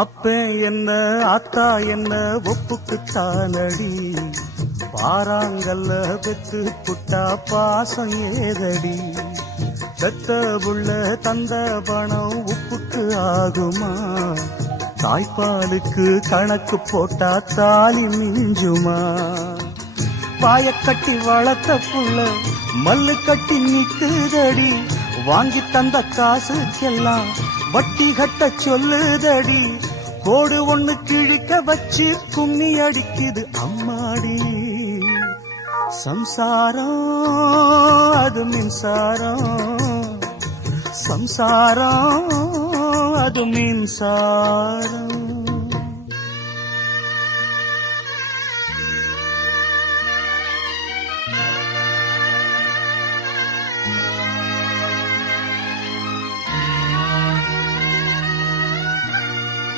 அப்ப என்ன ஆத்தா என்ன ஒப்புக்குத்தானடி, பாறாங்கல்ல பெத்து புட்டா பாசம் ஏதடி, பெத்த புள்ள தந்த பணம் உப்புக்கு ஆகுமா, தாய்ப்பாலுக்கு கணக்கு போட்டா தாலி மிஞ்சுமா, பாயக்கட்டி வளர்த்த புள்ள மல்லு கட்டி நிக்குதடி, வாங்கி தந்த காசுக்கெல்லாம் வட்டி கட்ட சொல்லுதடி, கோடு ஒண்ணு கிழிக்க வச்சு கும்மி அடிக்குது அம்மாடி, சம்சாரம் அது மின்சாரம், சம்சாரம் அது மின்சாரம்.